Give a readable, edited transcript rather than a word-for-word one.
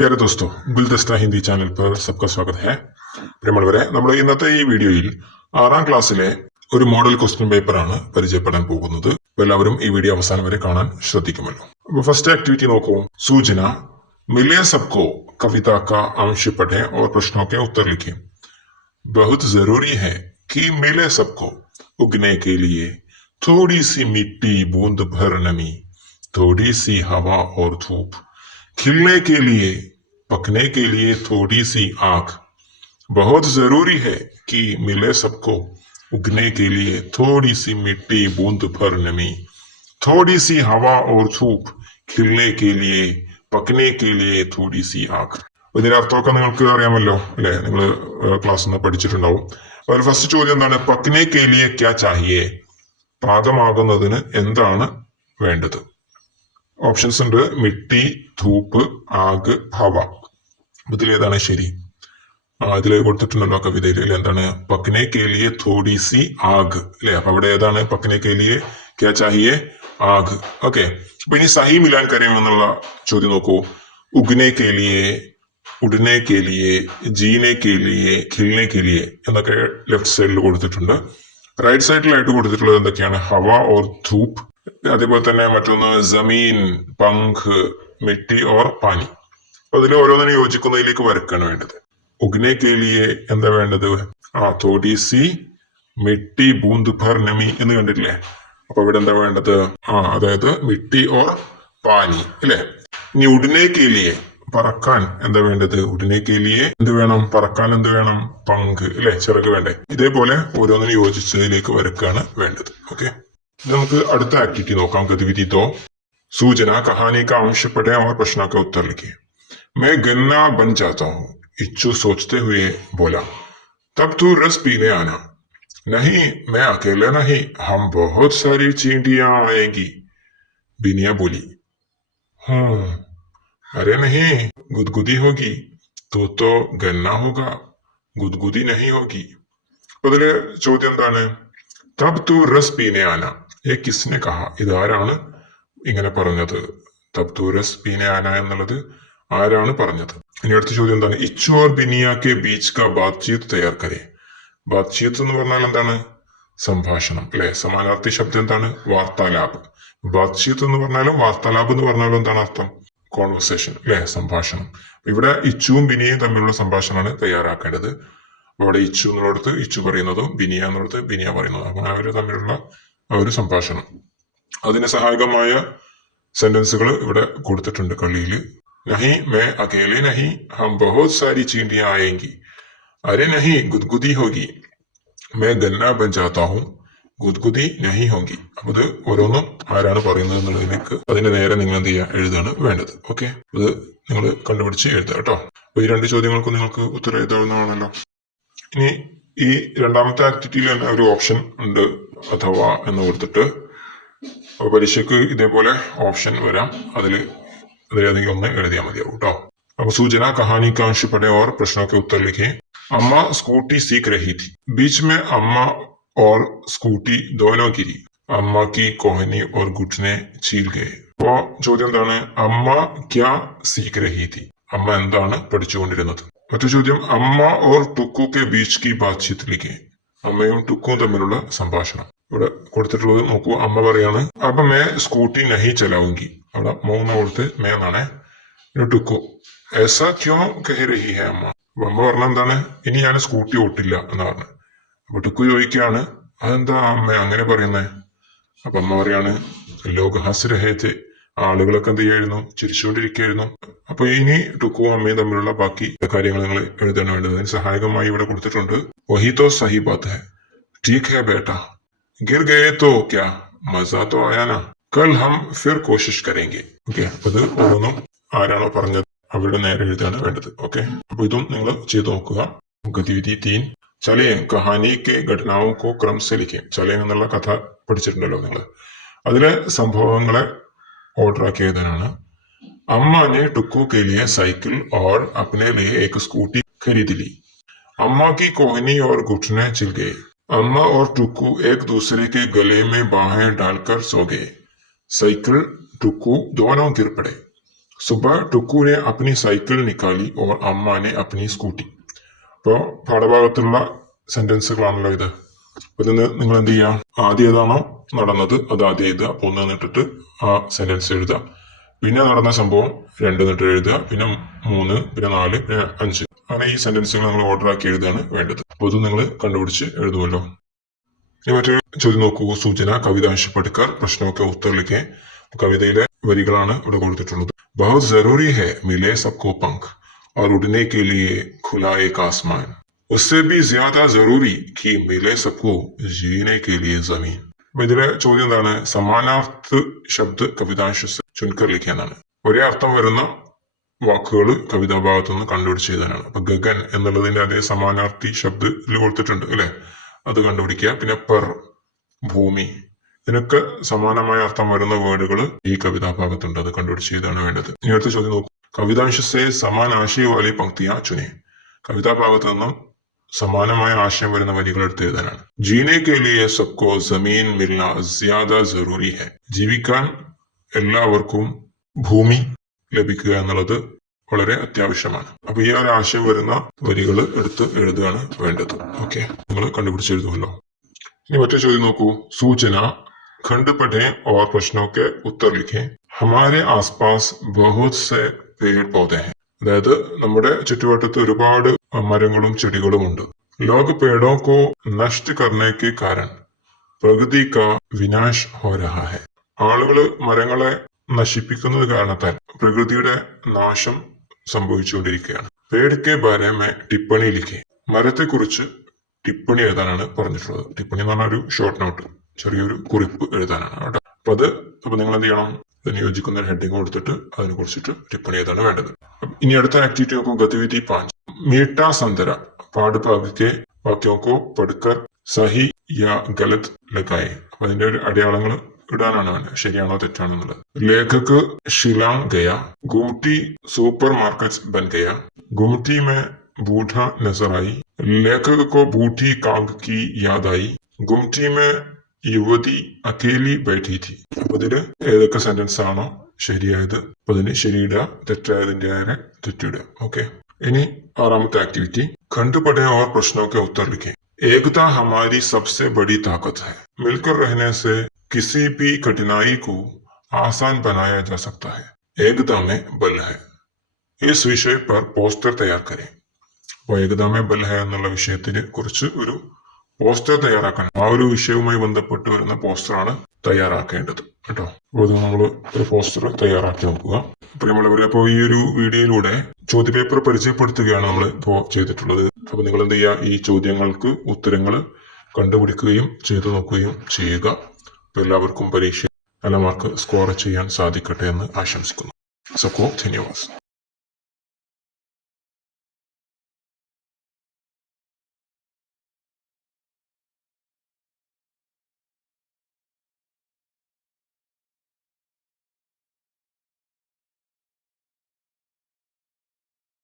प्यारे दोस्तों, ഗുൽദസ്ത ഹിന്ദി ചാനൽ पर सबका स्वागत है. പ്രിയമുള്ളവരെ, നമ്മൾ ഇന്നത്തെ ഈ വീഡിയോയിൽ 6ാം ക്ലാസ്സിലെ ഒരു മോഡൽ ക്വസ്റ്റ്യൻ പേപ്പറാണ് പരിചയപ്പെടാൻ പോകുന്നത്. എല്ലാവരും ഈ വീഡിയോ അവസാനം വരെ കാണാൻ ശ്രദ്ധിക്കുമല്ലോ. അപ്പോൾ ഫസ്റ്റ് ആക്ടിവിറ്റി നോക്കൂ. सूचना मिले सबको कविता का अंश पढ़ें और प्रश्नों के उत्तर लिखें. बहुत जरूरी है कि मिले सबको उगने के लिए थोड़ी सी मिट्टी, बूंद भर नमी, थोड़ी सी हवा और धूप, खिलने के लिए, पकने के लिए थोड़ी सी आंख. बहुत जरूरी है कि मिले सबको उगने के लिए थोड़ी सी मिट्टी, बूंद भर नमी, थोड़ी सी हवा और धूप, खिलने के लिए, पकने के लिए थोड़ी सी आंख. ഇതിന്റെ അർത്ഥമൊക്കെ നിങ്ങൾക്ക് അറിയാമല്ലോ അല്ലെ? നിങ്ങൾ ക്ലാസ്സിൽ നിന്ന് പഠിച്ചിട്ടുണ്ടാവും. അതിൽ ഫസ്റ്റ് ചോദ്യം എന്താണ്? പക്നെ കെ ലിയെ ക്യാ ചാഹിയേ? പാകമാകുന്നതിന് എന്താണ് വേണ്ടത്? ഓപ്ഷൻസ് ഉണ്ട്: മിട്ടി, ധൂപ്പ്, ആഗ്, ഹവ. ഇതിലേതാണ് ശരി? ഇതിൽ കൊടുത്തിട്ടുണ്ടല്ലോ കവിതയിൽ. എന്താണ്? പക്നെ കെ ലിയെ തോടി സി ആഗ് അല്ലെ? അപ്പൊ അവിടെ ഏതാണ്? പക്നെ കെ ലിയെ ക്യാ ചാഹിയേ? ആഗ്. ഓക്കെ. അപ്പൊ ഇനി സഹി മിലാൻ കരയും എന്നുള്ള ചോദ്യം നോക്കൂ. ഉഗ്നെ കെ ലിയെ, ഉടനെ കെ ലിയെ, ജീനെ കെ ലിയെ, ഖിൽനെ കെ ലിയെ എന്നൊക്കെ ലെഫ്റ്റ് സൈഡിൽ കൊടുത്തിട്ടുണ്ട്. റൈറ്റ് സൈഡിലായിട്ട് കൊടുത്തിട്ടുള്ളത് എന്തൊക്കെയാണ്? ഹവ ഓർ ധൂപ്പ്, അതേപോലെ തന്നെ മറ്റൊന്ന് ജമീൻ, പങ്ക്, മിട്ടി ഓർ പാനി. അതിൽ ഓരോന്നിനും യോജിക്കുന്നതിലേക്ക് വരക്കാണ് വേണ്ടത്. ഉഗ്നെ കെ ലിയെ എന്താ വേണ്ടത്? തോടി സി മിട്ടി, ബൂന്ത് ഭർ നമി എന്ന് കണ്ടിട്ടില്ലേ? അപ്പൊ ഇവിടെ എന്താ വേണ്ടത്? അതായത് മിട്ടി ഓർ പാനി അല്ലെ? ഇനി ഉടനെ കെ ലിയെ, പറക്കാൻ എന്താ വേണ്ടത്? ഉടനെ കെ ലിയെ എന്ത് വേണം? പറക്കാൻ എന്ത് വേണം? പങ്ക് അല്ലെ? ചിറക് വേണ്ടേ? ഇതേപോലെ ഓരോന്നിനും യോജിച്ചതിലേക്ക് വരക്കാണ് വേണ്ടത്. ഓക്കെ. നമുക്ക് അടുത്ത ആക്ടിവിറ്റി നോക്കാം. गतिविधि 2. सूचना कहानी का अंश पढ़ें और प्रश्नों का उत्तर लिखें. मैं गन्ना बन जाता हूँ, इच्छु सोचते हुए बोला. तब तू रस पीने आना. नहीं, मैं अकेला नहीं, हम बहुत सारी चींटियां आएंगी, बिनिया बोली. अरे नहीं, गुदगुदी होगी तो गन्ना होगा, गुदगुदी नहीं होगी. അതിലെ ചോദ്യം എന്താണ്? തബ് തു റസ് പീനെ ആന. കിസ്നെ കഹ? ഇതാരാണ് ഇങ്ങനെ പറഞ്ഞത്? തബ് തു റസ് പീനെ ആന എന്നുള്ളത് ആരാണ് പറഞ്ഞത്? ഇനി അടുത്ത ചോദ്യം എന്താണ്? Ichu or Biniya K beach കാ ബാത്ചീത് തയ്യാർ കരേ. ബാത്ചീത്ത് എന്ന് പറഞ്ഞാൽ എന്താണ്? സംഭാഷണം അല്ലെ? സമാനാർത്ഥി ശബ്ദം എന്താണ്? വാർത്താലാപ്. ബാത്ചീത്ത് എന്ന് പറഞ്ഞാലും വാർത്താലാപ് എന്ന് പറഞ്ഞാലും എന്താണ് അർത്ഥം? കോൺവെർസേഷൻ അല്ലെ? സംഭാഷണം. ഇവിടെ ഇച്ചുവും ബിനിയയും തമ്മിലുള്ള സംഭാഷണമാണ് തയ്യാറാക്കേണ്ടത്. അവിടെ ഇച്ചു എന്നുള്ളടത്ത് ഇച്ചു പറയുന്നതും ബിനിയ എന്നുള്ളത് ബിനിയ പറയുന്നതും. അപ്പൊ അവര് തമ്മിലുള്ള ഒരു സംഭാഷണം. അതിന് സഹായകമായ സെന്റൻസുകൾ ഇവിടെ കൊടുത്തിട്ടുണ്ട് കളിയിൽ. നഹി മേ അകേലെ നഹി, ഹം ബഹുത് സാരി ചീണ്ടിയാ ആയെങ്കി. അരെ നഹി, ഗുദ്ഗുദി ഹോഗി. മേ ഗന്ന ബൻ ജാത്താ ഹൂം, ഗുദ്ഗുദി നഹി ഹോഗി. അപ്പൊ ഇത് ഓരോന്നും ആരാണ് പറയുന്നത് എന്നുള്ളതിലേക്ക് അതിന്റെ നേരെ നിങ്ങൾ എന്ത് ചെയ്യുക? എഴുതാണ് വേണ്ടത്. ഓക്കെ. ഇത് നിങ്ങൾ കണ്ടുപിടിച്ച് എഴുതുക കേട്ടോ. അപ്പൊ ഈ രണ്ട് ചോദ്യങ്ങൾക്കും നിങ്ങൾക്ക് ഉത്തരം എഴുതാവുന്നതാണല്ലോ. ഇനി ഈ രണ്ടാമത്തെ ആക്ടിവിറ്റിയിൽ തന്നെ ഒരു ഓപ്ഷൻ ഉണ്ട്, അഥവാ എന്ന് കൊടുത്തിട്ട്. അപ്പൊ പരീക്ഷയ്ക്ക് ഇതേപോലെ ഓപ്ഷൻ വരാം. അതിലേതെങ്കിലും ഒന്ന് എഴുതിയാൽ മതിയാവും കേട്ടോ. അപ്പൊ सूचना कहानी का अंश पढ़े और प्रश्नों के उत्तर लिखें. अम्मा स्कूटी सीख रही थी, बीच में अम्मा और स्कूटी दोनों गिरी. अम्मा की कोहनी और घुटने छील गए. അപ്പോ ചോദ്യം എന്താണ്? അമ്മ ക്യാ സീഖ് രഹി തി. അമ്മ എന്താണ് പഠിച്ചുകൊണ്ടിരുന്നത്? മറ്റു ചോദ്യം, അമ്മ ഓർ ടുക്കു കെ ബീച്ച് കി ബാത്ചീത് ലിഖേ. അമ്മയും ടുക്കും തമ്മിലുള്ള സംഭാഷണം. ഇവിടെ കൊടുത്തിട്ടുള്ളത് നോക്കൂ. അമ്മ പറയാണ്, അപ്പൊ മേ സ്കൂട്ടി നഹി ചലാവുങ്കി. അവിടെ മൂന്ന് കൊടുത്ത് മേ എന്നാണ്. ടുക്കു, ऐसा क्यों कह रही है അമ്മ. അമ്മ പറഞ്ഞ എന്താണ്? ഇനി ഞാൻ സ്കൂട്ടി ഓട്ടില്ല എന്ന് പറഞ്ഞു. അപ്പൊ ടുക്കു ചോദിക്കുകയാണ്, അതെന്താ അമ്മ അങ്ങനെ പറയുന്നേ? അപ്പൊ അമ്മ പറയാണ്, ലോക ഹസ് രഹേ തെ. ആളുകളൊക്കെ എന്ത് ചെയ്യായിരുന്നു? ചിരിച്ചുകൊണ്ടിരിക്കുകയായിരുന്നു. അപ്പൊ ഇനി ടുക്കുവും അമ്മയും തമ്മിലുള്ള ബാക്കി കാര്യങ്ങൾ നിങ്ങൾ എഴുതാൻ വേണ്ടത്. അതിന് സഹായകമായി ഇവിടെ കൊടുത്തിട്ടുണ്ട്. വഹി തോ സഹി ബാത് ഹൈ, ടീക് ഹൈ ബേട്ടാ, ഗിർ ഗയേ തോ ക്യാ, മസാ തോ ആയാ നാ, കൽ ഹം ഫിർ കോശിഷ് കരേംഗെ. ഓക്കെ. അപ്പൊ ഇത് ഓരോന്നും ആരാണോ പറഞ്ഞത് അവരുടെ നേരെ എഴുതാണ് വേണ്ടത്. ഓക്കെ. അപ്പൊ ഇതും നിങ്ങൾ ചെയ്തു നോക്കുക. ഗതിവിധി 3. ചലേ കഹാനി കെ ഘടനാവും കോ ക്രം സെ ലിഖേ. ചലേ എന്നുള്ള കഥ പഠിച്ചിട്ടുണ്ടല്ലോ നിങ്ങൾ. അതിലെ സംഭവങ്ങളെ ഓർഡർ ആക്കി എഴുതാനാണ്. अम्मा ने टुक्कू के लिए साइकिल और अपने लिए एक स्कूटी खरीद ली. अम्मा की कोहनी और घुटने छिल गए. अम्मा और टुक्कू एक दूसरे के गले में बाहें डालकर सो गए. साइकिल टुक्कू दोनों गिर पड़े. सुबह टुकू ने अपनी साइकिल निकाली और अम्मा ने अपनी स्कूटी. അപ്പോൾ പാഠഭാഗത്തുള്ള സെന്റൻസുകളാണല്ലോ ഇത്. അപ്പൊ ഇതിന് നിങ്ങൾ എന്ത് ചെയ്യാം, ആദ്യം ഏതാണോ നടന്നത് അത് ആദ്യം എഴുതുക. അപ്പൊ 1 എന്നിട്ടിട്ട് ആ സെന്റൻസ് എഴുതുക. പിന്നെ നടന്ന സംഭവം 2 എന്നിട്ട് എഴുതുക. പിന്നെ 3, പിന്നെ 4, പിന്നെ 5. അങ്ങനെ ഈ സെന്റൻസുകൾ നമ്മൾ ഓർഡർ ആക്കി എഴുതുകയാണ് വേണ്ടത്. അപ്പൊ ഇത് നിങ്ങൾ കണ്ടുപിടിച്ച് എഴുതുമല്ലോ. ഇനി മറ്റൊരു ചോദ്യം നോക്കൂ. സൂചന കവിതാംശ പഠിക്കർ പ്രശ്നമൊക്കെ ഉത്തർ ലിഖേ. കവിതയിലെ വരികളാണ് ഇവിടെ കൊടുത്തിട്ടുള്ളത്. बहुत जरूरी है मिले सबको पंख और उड़ने के लिए खुला एक आसमान. उससे भी ज्यादा जरूरी कि मिले सबको जीने के लिए जमीन. അപ്പൊ ഇതിലെ ചോദ്യം എന്താണ്? സമാനാർത്ഥ ശബ്ദ കവിതാംശ ചുൻകർ ലിഖ്യാന്നാണ്. ഒരേ അർത്ഥം വരുന്ന വാക്കുകൾ കവിതാഭാഗത്തു നിന്ന് കണ്ടുപിടിച്ച് എഴുതാനാണ്. അപ്പൊ ഗഗൻ എന്നുള്ളതിന്റെ അതേ സമാനാർത്ഥി ശബ്ദത്തിൽ കൊടുത്തിട്ടുണ്ട് അല്ലെ, അത് കണ്ടുപിടിക്കുക. പിന്നെ പെർ, ഭൂമി, ഇതിനൊക്കെ സമാനമായ അർത്ഥം വരുന്ന വേർഡുകൾ ഈ കവിതാഭാഗത്തുണ്ട്, അത് കണ്ടുപിടിച്ച് ഇതാണ് വേണ്ടത്. ഇനി അടുത്ത ചോദ്യം നോക്കൂ. കവിതാംശത്തെ സമാന ആശയ വാലി പങ്ക്തിയാ ചുനെ. കവിതാഭാഗത്ത് നിന്നും സമാനമായ ആശയം വരുന്ന വരികൾ എടുത്ത് എഴുതാനാണ്. ജീനെ കെ ലിയെ സബ്കോ ജമീൻ മിൽന ജ്യാദ ജറൂരി ഹെ. ജീവിക്കാൻ എല്ലാവർക്കും ഭൂമി ലഭിക്കുക എന്നുള്ളത് വളരെ അത്യാവശ്യമാണ്. അപ്പൊ ഈ ഒരു ആശയം വരുന്ന വരികൾ എടുത്ത് എഴുതുകയാണ് വേണ്ടത്. ഓക്കെ, നിങ്ങൾ കണ്ടുപിടിച്ച് എഴുതുമല്ലോ. ഇനി മറ്റൊരു ചോദ്യം നോക്കൂ. സൂചന खंड पढ़ें और प्रश्नों के उत्तर लिखें. हमारे आसपास बहुत से पेड़ पौधे हैं. അതായത് നമ്മുടെ ചുറ്റുവട്ടത്ത് ഒരുപാട് മരങ്ങളും ചെടികളും ഉണ്ട്. लोग पेड़ों को नष्ट करने के कारण प्रकृति का विनाश हो रहा है. ആളുകള് മരങ്ങളെ നശിപ്പിക്കുന്നത് കാരണത്താൽ പ്രകൃതിയുടെ നാശം സംഭവിച്ചുകൊണ്ടിരിക്കുകയാണ്. पेड़ के बारे में टिप्पणी लिखें. മരത്തെക്കുറിച്ച് ടിപ്പണി എഴുതാനാണ് പറഞ്ഞിട്ടുള്ളത്. ടിപ്പണി എന്ന് പറഞ്ഞ ഒരു ഷോർട്ട് നോട്ട്, ചെറിയൊരു കുറിപ്പ് എഴുതാനാണ് കേട്ടോ. അപ്പൊ നിങ്ങൾ എന്ത് ചെയ്യണം, അതിന് യോജിക്കുന്ന ഹെഡിങ് കൊടുത്തിട്ട് അതിനെ കുറിച്ചിട്ട് ടിപ്പണി എഴുതാണ് വേണ്ടത്. ഇനി അടുത്ത ആക്ടിവിറ്റി നോക്കൂ. ഗതിവിധി 5. മീട്ടാ സന്തര പാഠ ഭാഗത്തെ വാക്യോക്കോ പഠിക്കർ സഹി യാ ഗലത് ലഗായെ. അപ്പൊ അതിന്റെ ഒരു അടയാളങ്ങൾ ഇടാനാണ് വേണ്ടത്, ശരിയാണോ തെറ്റാണോ എന്നുള്ളത്. ലേഖക് ഷിലാങ് ഗയ. ഗുംട്ടി സൂപ്പർ മാർക്കറ്റ് ബൻ ഗയ. ഗുംട്ടി മേ बूढ़ा नजर आई. लेखक को बूढ़ी कांग की याद आई. गुमटी में യുവതി അക്കേലി बैठी थी. അപ്പൊ ഇതില് ഏതൊക്കെ സെന്റൻസ് ആണോ ശരിയായത് അപ്പൊ അതിന് ശരിയിടുക, തെറ്റായതിന്റെ നേരെ തെറ്റിടുക. ഓക്കെ, ഇനി 6ാമത്തെ ആക്ടിവിറ്റി. खंड पढ़ें और प्रश्नों के उत्तर लिखें. एकता हमारी सबसे बड़ी ताकत है. मिलकर रहने से किसी भी कठिनाई को आसान बनाया जा सकता है. एकता में बल है. इस विषय पर पोस्टर तैयार करें. ഏകതാമേ ബൽ ഹെ എന്നുള്ള വിഷയത്തിനെ കുറിച്ച് ഒരു പോസ്റ്റർ തയ്യാറാക്കണം. ആ ഒരു വിഷയവുമായി ബന്ധപ്പെട്ട് വരുന്ന പോസ്റ്ററാണ് തയ്യാറാക്കേണ്ടത് കേട്ടോ. അപ്പോൾ ഇത് നമ്മൾ ഒരു പോസ്റ്റർ തയ്യാറാക്കി നോക്കുക. അപ്പൊ നമ്മളിവരെ അപ്പോൾ ഈ ഒരു വീഡിയോയിലൂടെ ചോദ്യപേപ്പർ പരിചയപ്പെടുത്തുകയാണ് നമ്മൾ ഇപ്പോൾ ചെയ്തിട്ടുള്ളത്. അപ്പൊ നിങ്ങൾ എന്ത് ചെയ്യുക, ഈ ചോദ്യങ്ങൾക്ക് ഉത്തരങ്ങൾ കണ്ടുപിടിക്കുകയും ചെയ്തു നോക്കുകയും ചെയ്യുക. അപ്പൊ എല്ലാവർക്കും പരീക്ഷ നല്ല മാർക്ക് സ്കോർ ചെയ്യാൻ സാധിക്കട്ടെ എന്ന് ആശംസിക്കുന്നു. സക്കോ ധന്യവാദ്.